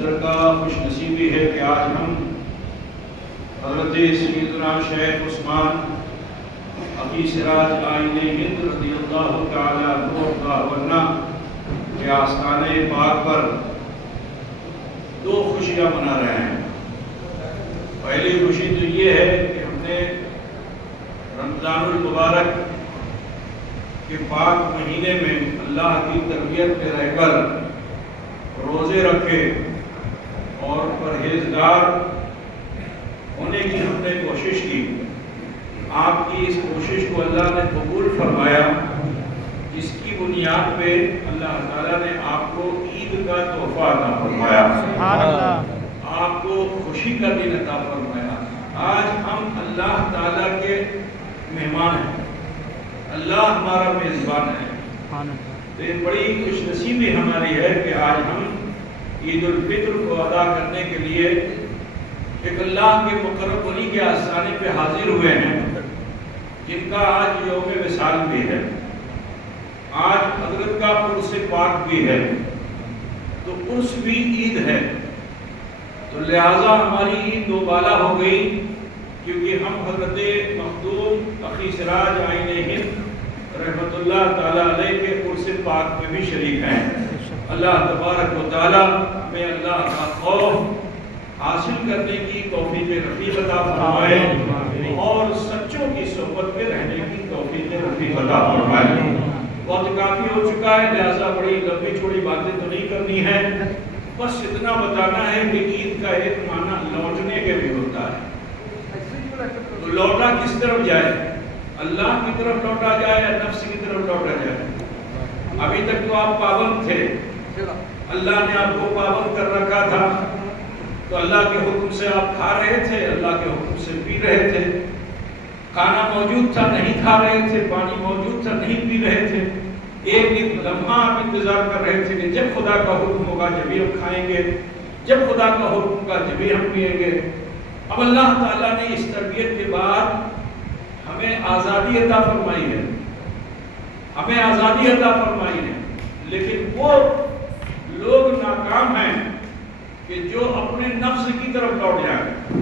مشترکہ خوش نصیبی ہے کہ آج ہم حضرت سیدنا شیخ عثمان حفیظ سراج آئین ہند رضی اللہ تعالی عنہ کے آستانِ پاک پر دو خوشیاں منا رہے ہیں۔ پہلی خوشی تو یہ ہے کہ ہم نے رمضان المبارک کے پاک مہینے میں اللہ کی تربیت میں رہ کر روزے رکھے اور پرہیزگار ہونے کی ہم نے کوشش کی۔ آپ کی اس کوشش کو اللہ نے قبول فرمایا، جس کی بنیاد پہ اللہ تعالیٰ نے آپ کو عید کا تحفہ عطا فرمایا، آپ کو خوشی کا دن عطا فرمایا۔ آج ہم اللہ تعالیٰ کے مہمان ہیں، اللہ ہمارا میزبان ہے۔ تو یہ بڑی خوش نصیبی ہماری ہے کہ آج ہم عید الفطر کو ادا کرنے کے لیے ایک اللہ کے مقرب ولی کے آستانے پہ حاضر ہوئے ہیں، جن کا آج یوم وصال بھی ہے، آج حضرت کا عرس پاک بھی ہے، تو عرس بھی عید ہے۔ تو لہٰذا ہماری عید دو بالا ہو گئی، کیونکہ ہم حضرت مخدوم اخی سراج آئین ہند رحمۃ اللہ تعالیٰ علیہ کے عرس پاک میں بھی شریک ہیں۔ اللہ تبارک و تعالیٰ ہمیں اللہ کا خوف حاصل کرنے کی توفیق رفیق عطا فرمائے اور سچوں کی صحبت میں رہنے کی توفیق رفیق عطا فرمائے۔ وقت کافی ہو چکا ہے، لہذا بڑی لمبی چھوڑی باتیں تو نہیں کرنی ہے، بس اتنا بتانا ہے کہ عید کا ایک معنی لوٹنے کے بھی ہوتا ہے۔ تو لوٹا کس طرف جائے؟ اللہ کی طرف لوٹا جائے یا نفس کی طرف لوٹا جائے؟ ابھی تک تو آپ پابند تھے، اللہ نے آپ کو پابند کر رکھا تھا، تو اللہ کے حکم سے آپ کھا رہے تھے، اللہ کے حکم سے پی رہے تھے، کھانا موجود تھا نہیں کھا رہے تھے، پانی موجود تھا نہیں پی رہے تھے، ایک ایک لمحہ آپ انتظار کر رہے تھے کہ جب خدا کا حکم ہوگا جبھی ہم کھائیں گے، جب خدا کا حکم ہوگا جبھی ہم پیئیں گے۔ اب اللہ تعالیٰ نے اس تربیت کے بعد ہمیں آزادی عطا فرمائی ہے، ہمیں آزادی عطا فرمائی ہے، لیکن وہ لوگ ناکام ہیں کہ جو اپنے نفس کی طرف لوٹ جائیں۔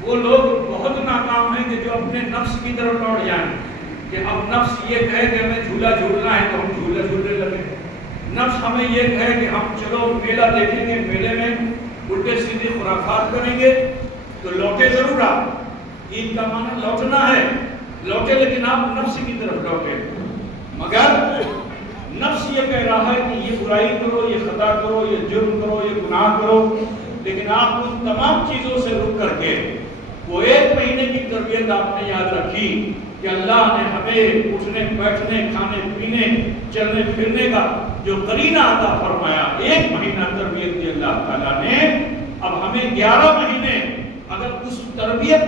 وہ لوگ بہت ناکام ہیں کہ جو اپنے نفس کی طرف لوٹ جائیں، کہ اب نفس یہ کہے کہ ہمیں جھولا جھولنا ہے تو ہم جھولا جھولنے لگے، نفس ہمیں یہ کہے کہ ہم چلو میلہ دیکھیں گے، میلے میں الٹے سیدھے خرافات کریں گے، تو لوٹے ضرور آپ، عید کا معنی لوٹنا ہے، لوٹے لیکن آپ نفس کی طرف لوٹے۔ مگر نفس یہ کہہ رہا ہے کہ یہ برائی کرو، یہ خطا کرو، یہ جرم کرو، یہ گناہ کرو، لیکن آپ ان تمام چیزوں سے رک کر کے وہ ایک مہینے کی تربیت آپ نے یاد رکھی کہ اللہ نے ہمیں اٹھنے بیٹھنے کھانے پینے چلنے پھرنے کا جو قرینہ عطا فرمایا، ایک مہینہ تربیت دی اللہ تعالیٰ نے۔ اب ہمیں 11 مہینے اگر اس تربیت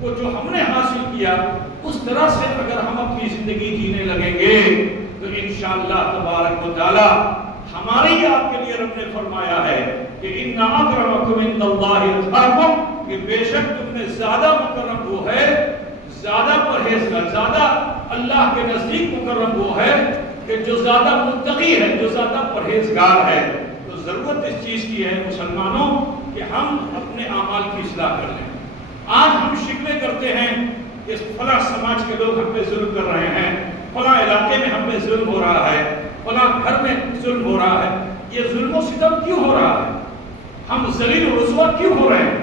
کو جو ہم نے حاصل کیا اس طرح سے اگر ہم اپنی زندگی جینے لگیں گے تو انشاءاللہ تبارک و تعالی ہمارے ہی آپ کے لیے رب نے فرمایا ہے کہ ان اکرمکم عند اللہ اتقاکم، کہ بے شک تم میں زیادہ مکرم وہ ہے، زیادہ پرہیزگار، زیادہ اللہ کے نزدیک مکرم وہ ہے کہ جو زیادہ متقی ہے، جو زیادہ پرہیزگار ہے۔ تو ضرورت اس چیز کی ہے مسلمانوں کہ ہم اپنے اعمال کی اصلاح کر لیں۔ آج ہم شکوے کرتے ہیں کہ فلاں سماج کے لوگ ہم پہ ظلم کر رہے ہیں، فلاں علاقے میں ہم پہ ظلم ہو رہا ہے، فلاں گھر میں ظلم ہو رہا ہے۔ یہ ظلم و ستم کیوں ہو رہا ہے؟ ہم ذلیل و رسوا کیوں ہو رہے ہیں؟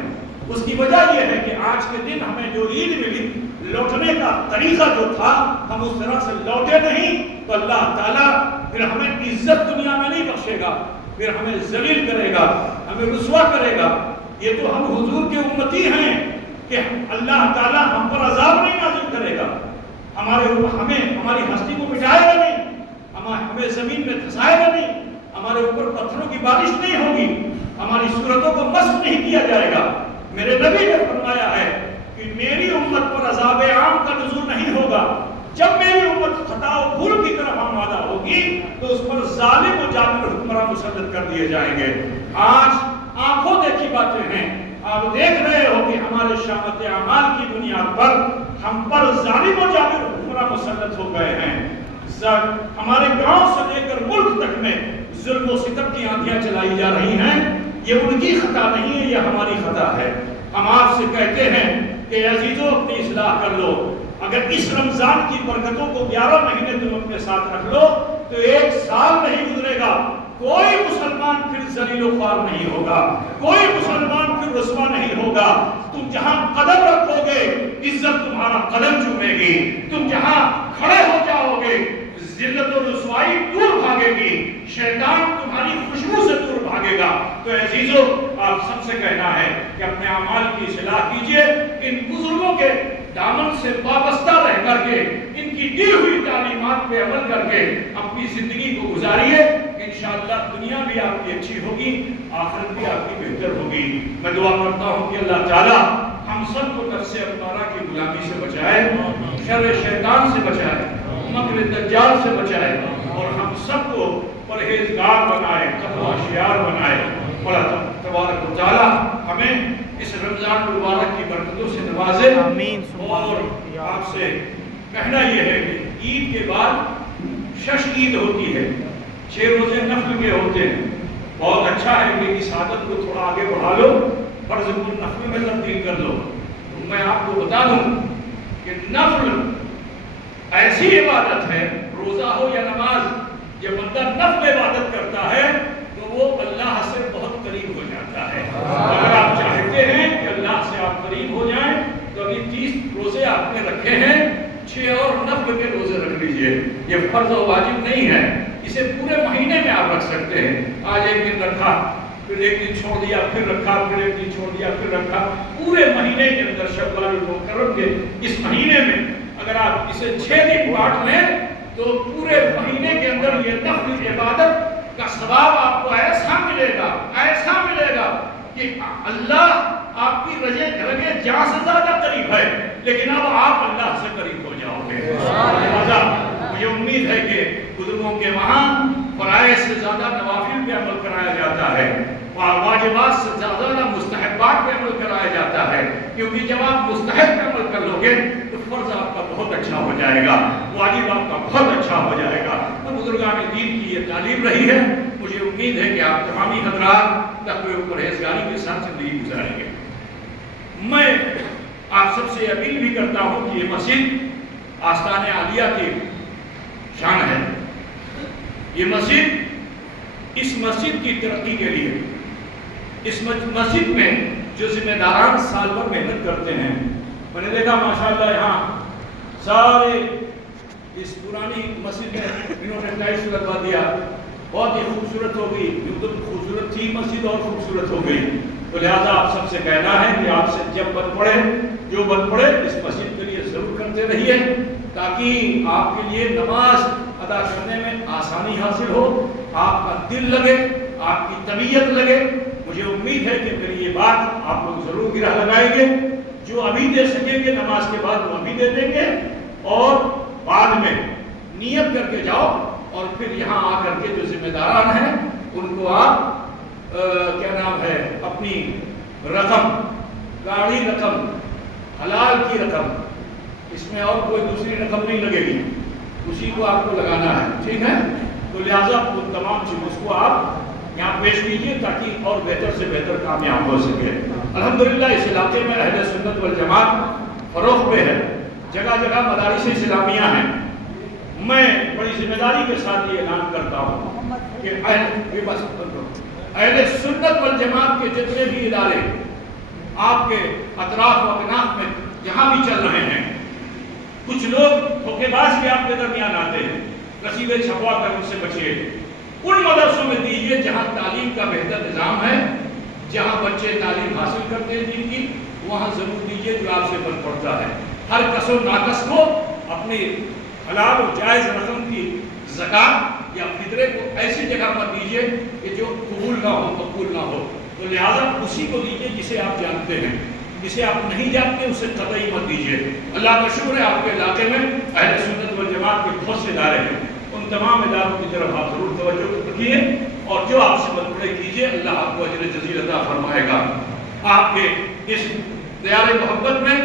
اس کی وجہ یہ ہے کہ آج کے دن ہمیں جو عید ملی، لوٹنے کا طریقہ جو تھا ہم اس طرح سے لوٹے نہیں، تو اللہ تعالیٰ پھر ہمیں عزت دنیا میں نہیں بخشے گا، پھر ہمیں ذلیل کرے گا، ہمیں رسوا کرے گا۔ یہ تو ہم حضور کے امتی ہیں کہ اللہ تعالیٰ ہم پر عذاب نہیں نازل کرے گا، ہماری ہستی کو مٹائے گا نہیں، ہمیں زمین میں دھسائے گا نہیں، ہمارے اوپر پتھروں کی بارش نہیں ہوگی، ہماری صورتوں کو مسخ نہیں کیا جائے گا۔ میرے نبی نے فرمایا ہے کہ میری امت پر عذاب عام کا نزول نہیں ہوگا، جب میری امت خطا و بھول کی طرف آمادہ ہوگی تو اس پر ظالم و جابر حکمراں مسلط کر دیے جائیں گے۔ آج آنکھوں دیکھی باتیں ہیں، آپ دیکھ رہے ہو کہ ہمارے شامت اعمال کی بنیاد پر ہم پر ظالم و جابر حکمراں مسلط ہو گئے ہیں۔ ہمارے گاؤں سے لے کر ملک تک میں ظلم و ستم کی آندیاں چلائی جا رہی ہیں، یہ ان کی خطا نہیں ہے، یہ ہماری خطا ہے۔ ہم آپ سے کہتے ہیں کہ عزیزوں اپنی اصلاح کر لو۔ اگر اس رمضان کی برکتوں کو 11 مہینے تم اپنے ساتھ رکھ لو تو 1 سال نہیں گزرے گا، کوئی مسلمان پھر ذلیل و خوار نہیں ہوگا، کوئی مسلمان پھر رسوا نہیں ہوگا۔ تم جہاں قدم رکھو گے عزت تمہارا قدم چومے گی، تم جہاں کھڑے ہو جاؤ گے ذلت و رسوائی دور بھاگے گی، شیطان تمہاری خوشبو سے دور بھاگے گا۔ تو عزیزو آپ سب سے کہنا ہے کہ اپنے اعمال کی اصلاح کیجئے، ان بزرگوں کے دامن سے وابستہ رہ کر کے، ان کی دی ہوئی تعلیمات پہ عمل کر کے اپنی زندگی کو گزاریے۔ انشاءاللہ دنیا بھی آپ کی اچھی ہوگی، آخرت بھی آپ کی بہتر ہوگی۔ میں دعا کرتا ہوں کہ اللہ تعالیٰ ہم سب کو نفس امارہ کی غلامی سے بچائے، شر شیطان سے بچائے، مکر دجال سے بچائے، اور ہم سب کو پرہیزگار بنائے، تقوی شیار بنائے۔ اللہ تبارک و تعالیٰ ہمیں اس رمضان المبارک کی برکتوں سے نوازے۔ اور آپ سے کہنا یہ ہے کہ عید کے بعد شش عید ہوتی ہے، 6 روزے نفل کے ہوتے ہیں۔ بہت اچھا ہے کہ اس عادت کو تھوڑا آگے بڑھا لو، فرض کو نفل میں تبدیل کر لو۔ تو میں آپ کو بتا دوں کہ نفل ایسی عبادت ہے، روزہ ہو یا نماز، جب بندہ نفل عبادت کرتا ہے تو وہ اللہ سے بہت قریب ہو جاتا ہے۔ اگر آپ چاہتے ہیں کہ اللہ سے آپ قریب ہو جائیں تو ابھی 30 روزے آپ نے رکھے ہیں، 6 اور نفل کے روزے رکھ لیجئے۔ یہ فرض و واجب نہیں ہے، اسے پورے مہینے میں آپ رکھ سکتے ہیں۔ آج 1 دن رکھا، پھر 1 دن چھوڑ دیا، پھر رکھا، پھر 1 دن چھوڑ دیا، پھر رکھا۔ پورے مہینے کے اندر شوال المحرم کے اس مہینے میں اگر آپ اسے 6 دن بانٹ لیں تو پورے مہینے کے اندر یہ نفل عبادت کا ثواب آپ کو ایسا ملے گا کہ اللہ آپ کی رگے جاں سے زیادہ قریب ہے، لیکن اب آپ اللہ سے قریب ہو جاؤ گے۔ لہذا مجھے امید ہے کہ بزرگوں کے وہاں فرائض سے زیادہ نوافل پہ عمل کرایا جاتا ہے، واجبات سے زیادہ مستحبات پہ عمل کرایا جاتا ہے، کیونکہ جب آپ مستحب پہ عمل کر لو گے تو فرض آپ کا بہت اچھا ہو جائے گا، واجب آپ کا بہت اچھا ہو جائے گا۔ تو بزرگان دین کی یہ تعلیم رہی ہے، مجھے امید ہے کہ آپ تمامی حضرات تقوی و پرہیزگاری کے ساتھ زندگی گزاریں گے۔ میں آپ سب سے اپیل بھی کرتا ہوں کہ یہ مسجد آستان عالیہ کی شان ہے۔ یہ مسجد اس مسجد کی ترقی کے لیے، اس مسجد میں جو ذمہ داران سال بھر محنت کرتے ہیں، میں نے دیکھا ماشاءاللہ یہاں سارے اس پرانی مسجد میں انہوں نے ٹائلس لگوا دیا، بہت ہی خوبصورت ہو گئی۔ یوں تو خوبصورت تھی مسجد اور خوبصورت ہو گئی۔ تو لہٰذا آپ سب سے کہنا ہے کہ آپ سے جب بن پڑے، جو بن پڑے اس مسجد کے لیے ضرور کرتے رہیے، تاکہ آپ کے لیے نماز ادا کرنے میں آسانی حاصل ہو، آپ کا دل لگے، آپ کی طبیعت لگے۔ مجھے امید ہے کہ میری یہ بات آپ لوگ ضرور گرہ لگائیں گے۔ جو ابھی دے سکیں گے نماز کے بعد وہ ابھی دے دیں گے، اور بعد میں نیت کر کے جاؤ، اور پھر یہاں آ کر کے جو ذمہ داران ہیں ان کو آپ کیا نام ہے، اپنی رقم، گاڑی رقم، حلال کی رقم، اس میں اور کوئی دوسری رقم نہیں لگے گی، اسی کو آپ کو لگانا ہے، ٹھیک ہے؟ تو لہٰذا ان تمام چیزوں کو آپ یہاں پیش کیجئے تاکہ اور بہتر سے بہتر کامیاب ہو سکے۔ الحمدللہ اس علاقے میں اہل سنت والجماعت فروغ پہ ہے، جگہ جگہ مدارس اسلامیہ ہیں۔ میں بڑی ذمہ داری کے ساتھ یہ اعلان کرتا ہوں کہ اہل سنت والجماعت کے جتنے بھی ادارے آپ کے اطراف و اکناف میں جہاں بھی چل رہے ہیں، کچھ لوگ دھوکے باز بھی آپ کے درمیان آتے ہیں، رسیدیں چھپوا کر ان سے بچیے۔ ان مدرسوں میں دیجیے جہاں تعلیم کا بہتر نظام ہے، جہاں بچے تعلیم حاصل کرتے ہیں دین کی، وہاں ضرور دیجیے جو آپ سے بن پڑتا ہے۔ ہر کس و ناقص کو اپنی حلال و جائز رقم کی زکات یا فطرے کو ایسی جگہ پر دیجیے کہ جو قبول نہ ہو، مقبول نہ ہو۔ تو لہٰذا اسی کو دیجیے جسے آپ جانتے ہیں، جسے آپ نہیں جانتے اسے قطعی مت دیجیے۔ اللہ کا شکر ہے آپ کے علاقے میں اہل سنت والجماعت کے بہت سے ادارے ہیں، ان تمام اداروں کی طرف آپ ضرور توجہ رکھیے، اور جو آپ سے مطلب کیجیے اللہ آپ کو اجر جزیل عطا فرمائے گا۔ آپ کے اس دیار محبت میں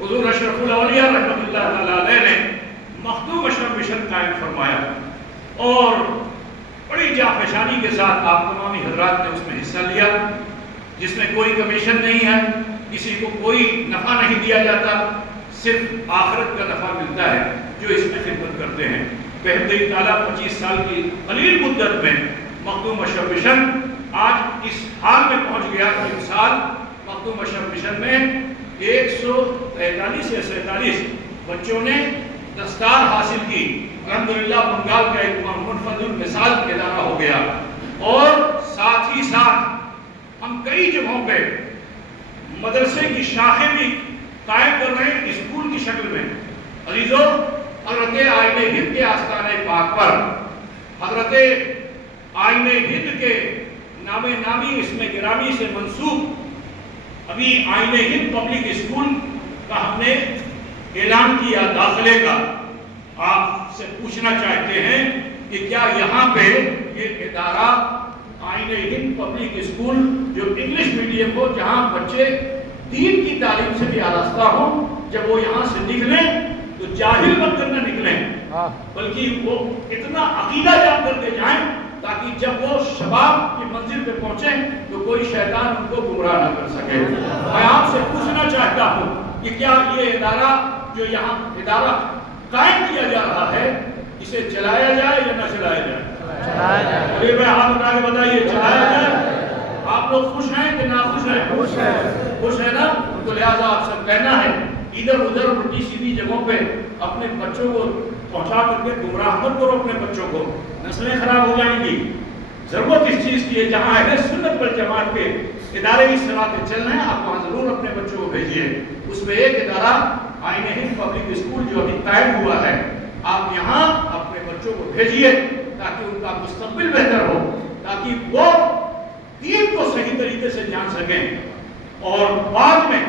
حضور اشرف الاولیاء رحمۃ اللہ تعالیٰ علیہ نے مخدوم اشرف مشن قائم فرمایا اور بڑی جافشانی کے ساتھ آپ تمامی حضرات نے اس میں حصہ لیا، جس میں کوئی کمیشن نہیں ہے، کسی کو کوئی نفع نہیں دیا جاتا، صرف آخرت کا نفع ملتا ہے جو اس میں خدمت کرتے ہیں۔ بہتری تعالیٰ 25 سال کی قلیل مدت میں مخدوم اشرف مشن آج اس حال میں پہنچ گیا کہ اس سال مخدوم اشرف مشن میں 143 یا 47 بچوں نے دستار حاصل کی۔ الحمدللہ بنگال کا ایک منفرد مثال ادارہ ہو گیا، اور ساتھ ہی ساتھ ہم کئی جگہوں پہ مدرسے کی شاخیں بھی قائم کر رہے ہیں اسکول کی شکل میں۔ عزیزو، حضرت آئین ہند کے آستانِ پاک پر حضرت آئین ہند کے نام نامی اسم گرامی سے منسوب ابھی آئین ہند پبلک اسکول کا ہم نے اعلان کیا داخلے کا۔ آپ سے پوچھنا چاہتے ہیں کہ کیا یہاں پہ یہ ادارہ آئین ہند پبلک اسکول جو انگلش میڈیم ہو، جہاں بچے دین کی تعلیم سے بھی آراستہ ہوں، جب وہ یہاں سے نکلیں تو جاہل بن کر نہ نکلیں، بلکہ وہ اتنا عقیدہ جان کر کے جائیں تاکہ جب وہ شباب کی منزل پہ پہنچیں تو کوئی شیطان ان کو گمراہ نہ کر سکے۔ میں آپ سے پوچھنا چاہتا ہوں کہ کیا یہ ادارہ جو یہاں ادارہ قائم کیا جا رہا ہے، اسے چلایا جائے یا نہ چلایا جائے؟ چلایا جائے۔ ابھی میں ہاتھ اٹھا کے بتائیے، چلایا جائے؟ آپ لوگ خوش ہیں کہ ناخوش ہیں؟ خوش ہیں، خوش ہیں نا؟ تو لہٰذا آپ سے کہنا ہے ادھر ادھر الٹی سیدھی جگہوں پہ اپنے بچوں کو پہنچا کر کے گمراہ مت کرو اپنے بچوں کو، نسلیں خراب ہو جائیں گی۔ ضرورت اس چیز کی ہے، جہاں اہل سنت والجماعت کے ادارے اس طرح پہ چل رہے ہیں، آپ وہاں ضرور اپنے بچوں کو بھیجیے۔ اس میں ایک ادارہ آئین ہند پبلک اسکول جو ابھی قائم ہوا ہے، آپ یہاں اپنے بچوں کو بھیجیے تاکہ ان کا مستقبل بہتر ہو، تاکہ وہ دین کو صحیح طریقے سے جان سکیں، اور بعد میں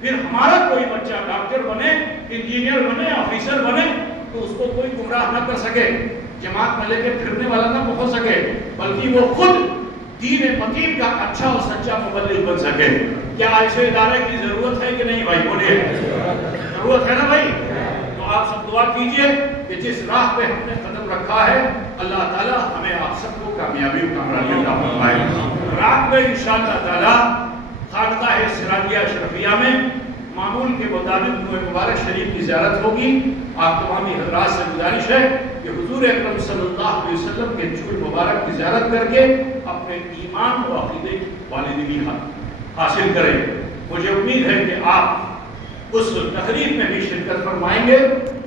پھر ہمارا کوئی بچہ ڈاکٹر بنے، انجینئر بنے، آفیسر بنے تو اس کو کوئی گمراہ نہ کر سکے، جماعت میں لے کے پھرنے والا نہ ہو سکے، بلکہ وہ خود دین متین کا اچھا اور سچا مبلغ بن سکے۔ کیا ایسے ادارے کی ضرورت ہے کہ نہیں بھائی؟ بولیے، ضرورت ہے نا بھائی؟ تو آپ سب دعا کیجئے کہ جس راہ پہ ہم نے قدم رکھا ہے، اللہ تعالیٰ ہمیں آپ سب کو کامیابی و کامرانی عطا فرمائے۔ رات میں انشاءاللہ تعالیٰ خانقاہ سراجیہ اشرفیہ میں معمول کے مطابق نور مبارک شریف کی زیارت ہوگی۔ آپ تمامی حضرات سے گزارش ہے کہ حضور اکرم صلی اللہ علیہ وسلم کے چول مبارک کی زیارت کر کے اپنے ایمان و عقیدے کی والدگی حاصل کریں۔ مجھے امید ہے کہ آپ اس تقریب میں بھی شرکت فرمائیں گے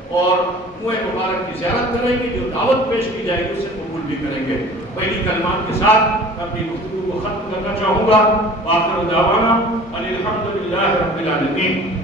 اور کنویں مبارک کی زیارت کریں گے، جو دعوت پیش کی جائے گی اسے قبول بھی کریں گے۔ پہلی کلمات کے ساتھ اپنی گفتگو کو ختم کرنا چاہوں گا۔ وآخر دعوانا ان الحمد للہ رب العالمین۔